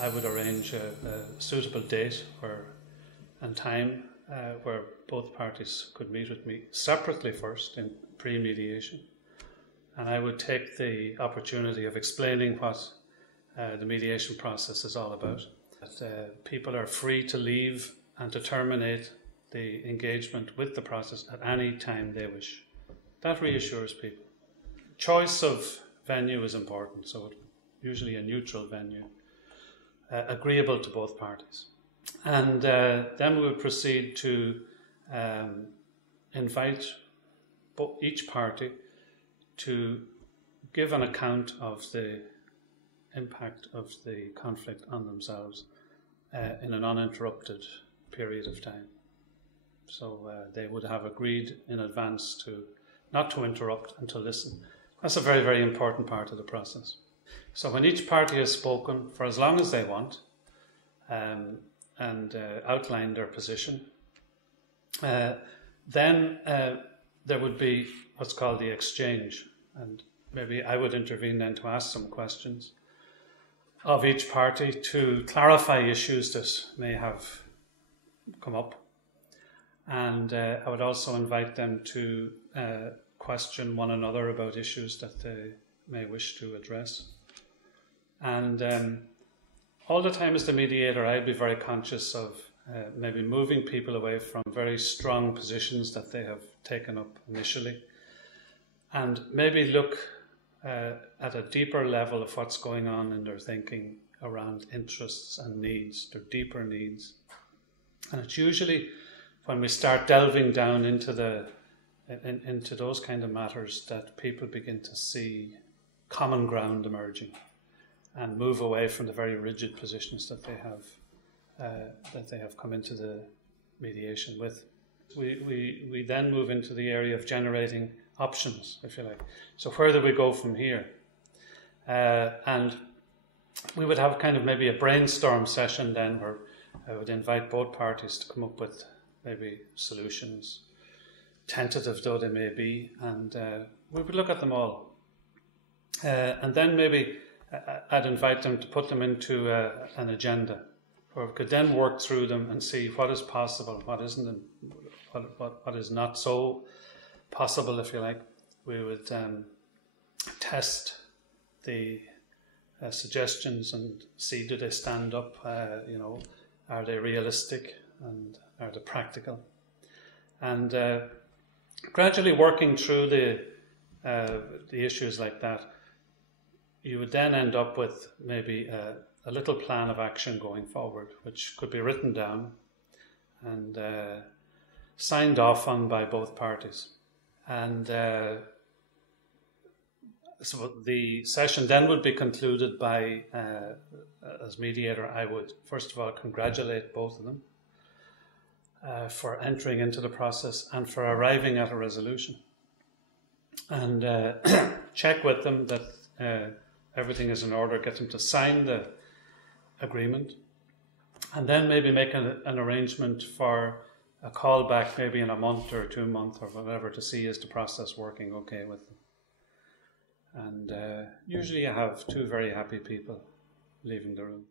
I would arrange a suitable date and time where both parties could meet with me separately first in pre-mediation, and I would take the opportunity of explaining what the mediation process is all about. That people are free to leave and to terminate the engagement with the process at any time they wish. That reassures people. Choice of venue is important, so usually a neutral venue, agreeable to both parties. And then we would proceed to invite each party to give an account of the impact of the conflict on themselves in an uninterrupted period of time. So they would have agreed in advance not to interrupt and to listen. That's a very, very important part of the process. So when each party has spoken for as long as they want and outlined their position, then there would be what's called the exchange, and maybe I would intervene then to ask some questions of each party to clarify issues that may have come up. And I would also invite them to question one another about issues that they may wish to address. And all the time as the mediator, I'd be very conscious of maybe moving people away from very strong positions that they have taken up initially, and maybe look at a deeper level of what's going on in their thinking around interests and needs, their deeper needs. And it's usually when we start delving down into those kind of matters that people begin to see common ground emerging and move away from the very rigid positions that they have come into the mediation with. We then move into the area of generating options, if you like. So where do we go from here? And we would have kind of maybe a brainstorm session then where I would invite both parties to come up with maybe solutions, tentative though they may be, and we would look at them all. And then maybe I'd invite them to put them into an agenda where we could then work through them and see what is possible, what isn't, and what is not so possible, if you like. We would test the suggestions and see, do they stand up, are they realistic and are they practical? And gradually working through the issues like that, you would then end up with maybe a little plan of action going forward, which could be written down and signed off on by both parties. And so the session then would be concluded by, as mediator, I would first of all congratulate both of them for entering into the process and for arriving at a resolution, and check with them that everything is in order, get them to sign the agreement, and then maybe make an arrangement for a call back maybe in a month or 2 months or whatever to see is the process working okay with them. And usually you have two very happy people leaving the room.